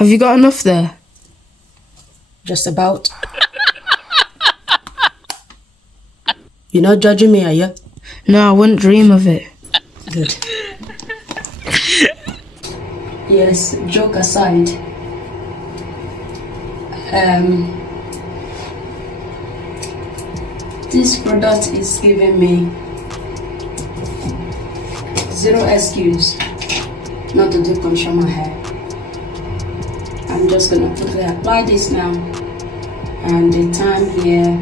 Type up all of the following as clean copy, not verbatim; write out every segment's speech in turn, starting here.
Have you got enough there? Just about. You're not judging me, are you? No, I wouldn't dream of it. Good. Yes, joke aside. This product is giving me zero excuse not to deep condition my hair. I'm just gonna quickly apply this now, and the time here,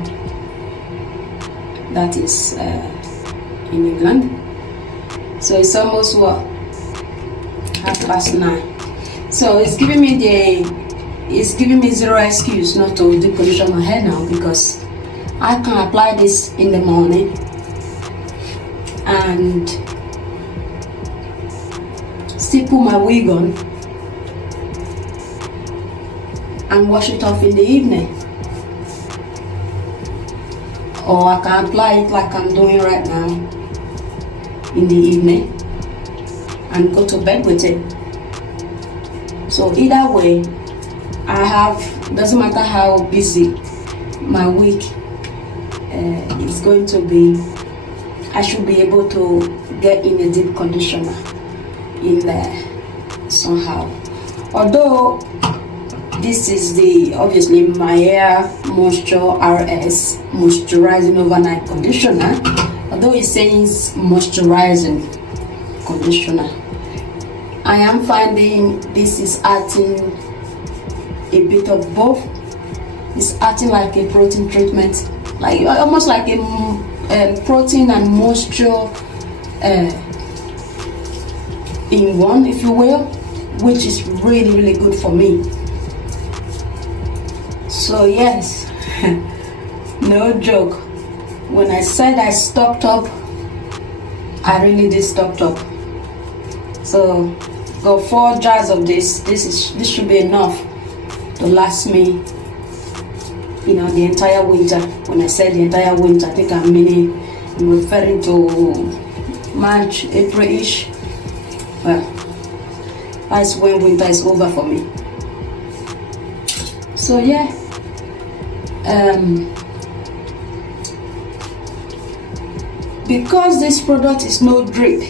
that is in England, so it's almost what, 9:30. So it's giving me zero excuse not to deep condition my hair now, because I can apply this in the morning and still put my wig on and wash it off in the evening, or I can apply it like I'm doing right now in the evening and go to bed with it. So either way, doesn't matter how busy my week is going to be, I should be able to get in a deep conditioner in there somehow. Although this is obviously Mielle Moisture RX Moisturizing Overnight Conditioner, although it says moisturizing conditioner, I am finding this is acting a bit of both. It's acting like a protein treatment, like almost like a protein and moisture in one, if you will, which is really, really good for me. So yes, no joke, when I said I stocked up, I really did stocked up. So got 4 jars of this. This should be enough to last me, the entire winter. When I said the entire winter, I think I'm referring to March, April-ish. Well, that's when winter is over for me. So yeah, because this product is no drip,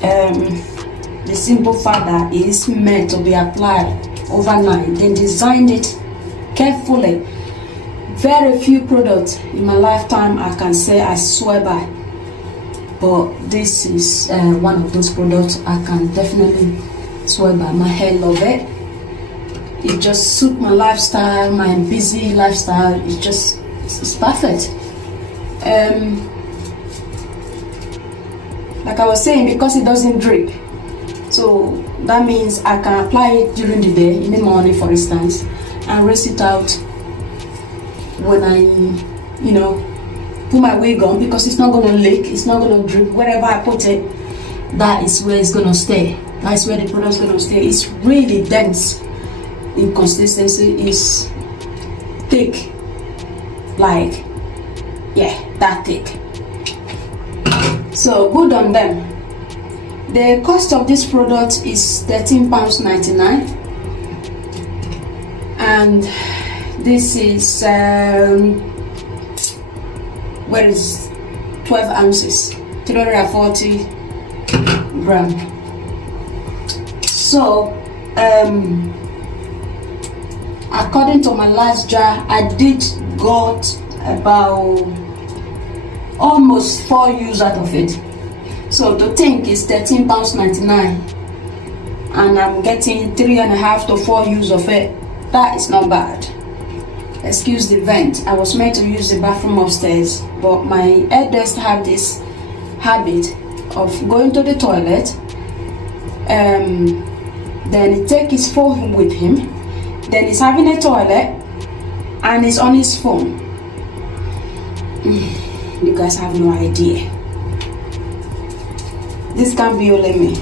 the simple fact that it is meant to be applied overnight, they designed it carefully. Very few products in my lifetime I can say I swear by, but this is one of those products I can definitely swear by. My hair love it. It just suits my lifestyle, my busy lifestyle. It's perfect. Like I was saying, because it doesn't drip, so that means I can apply it during the day, in the morning for instance, and rinse it out when I put my wig on, because it's not going to leak, it's not going to drip. Wherever I put it, that is where it's going to stay. That's where the product's going to stay. It's really dense in consistency, is thick, like, yeah, that thick. So good on them. The cost of this product is £13.99, and this is 12 ounces, 340 grams. So according to my last jar, I did got about almost 4 use out of it. So to think it's £13.99, and I'm getting 3.5 to 4 use of it. That is not bad. Excuse the vent. I was meant to use the bathroom upstairs, but my eldest have this habit of going to the toilet, then he take his phone with him, then he's having a toilet and he's on his phone. You guys have no idea. This can't be only me.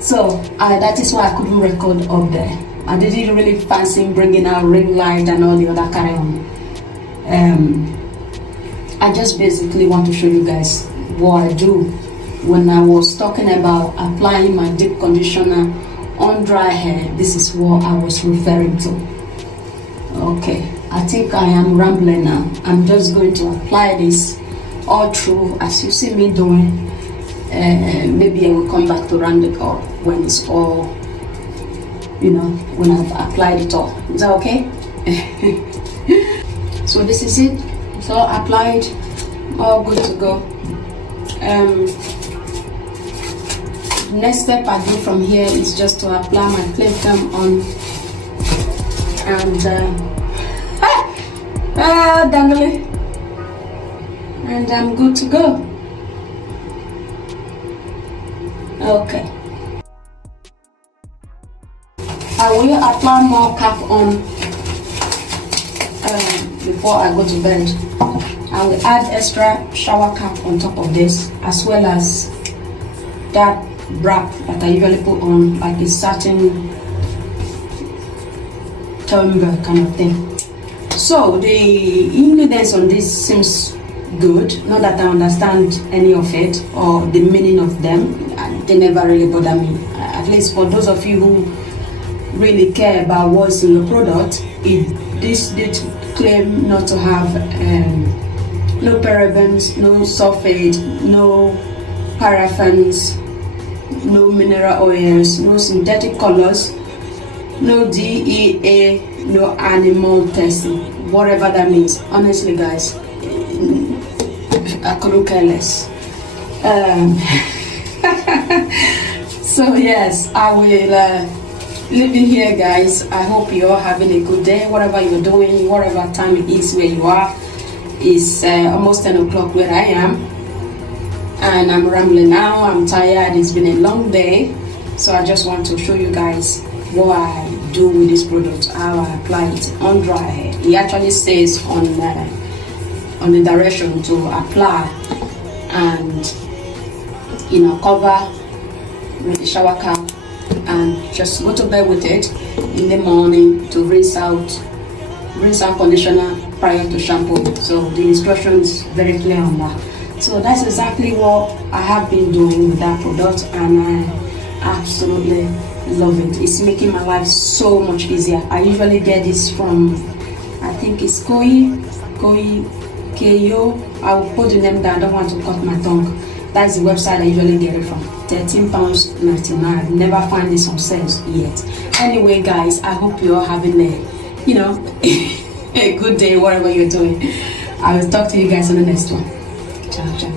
So that is why I couldn't record up there. I didn't really fancy bringing out ring light and all the other carry on. I just basically want to show you guys what I do when I was talking about applying my deep conditioner on dry hair, this is what I was referring to. Okay, I think I am rambling now. I'm just going to apply this all through as you see me doing. Maybe I will come back to round it up when it's all, when I've applied it all. Is that okay? So this is it. It's all applied, all good to go. Next step I do from here is just to apply my clay film on, and dangly, and I'm good to go. Okay, I will apply more cap on before I go to bed. I will add extra shower cap on top of this, as well as that wrap that I usually put on, like a satin timber kind of thing. So the ingredients on this seems good. Not that I understand any of it or the meaning of them. They never really bother me. At least for those of you who really care about what's in your product, this did claim not to have no parabens, no sulfate, no paraffins, no mineral oils, no synthetic colors, no DEA, no animal testing, whatever that means. Honestly, guys, I couldn't care less. So yes, I will leave it here, guys. I hope you're having a good day, whatever you're doing, whatever time it is where you are. It's almost 10 o'clock where I am, and I'm rambling now. I'm tired. It's been a long day, so I just want to show you guys what I do with this product, how I apply it on dry hair. It actually says on the direction to apply and cover with the shower cap and just go to bed with it in the morning to rinse out conditioner prior to shampoo. So the instructions very clear on that. So that's exactly what I have been doing with that product, and I absolutely love it. It's making my life so much easier. I usually get this from, I think it's Koi Keyo. I'll put the name down. I don't want to cut my tongue. That's the website I usually get it from. £13.99. I've never found this on sales yet. Anyway, guys, I hope you're having a good day, whatever you're doing. I will talk to you guys on the next one. Ciao, ciao.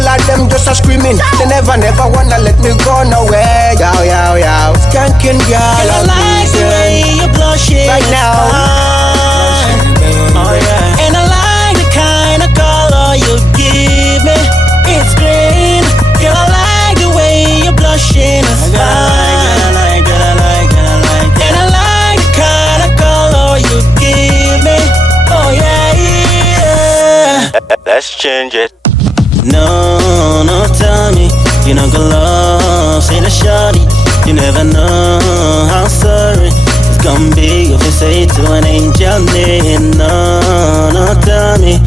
Like them just a screaming, they never wanna let me go nowhere. Yow, yow, yow. Skanking girl, and I like the way you're blushing right now. Oh yeah. And I like the kind of color you give me. It's green. Girl, I like the way you're blushing. It's fine. I like. And I like the kind of color you give me. Oh yeah. Let's change it. No, tell me you not gonna love, say the shawty. You never know how sorry it's gonna be if you say to an angel, no, tell me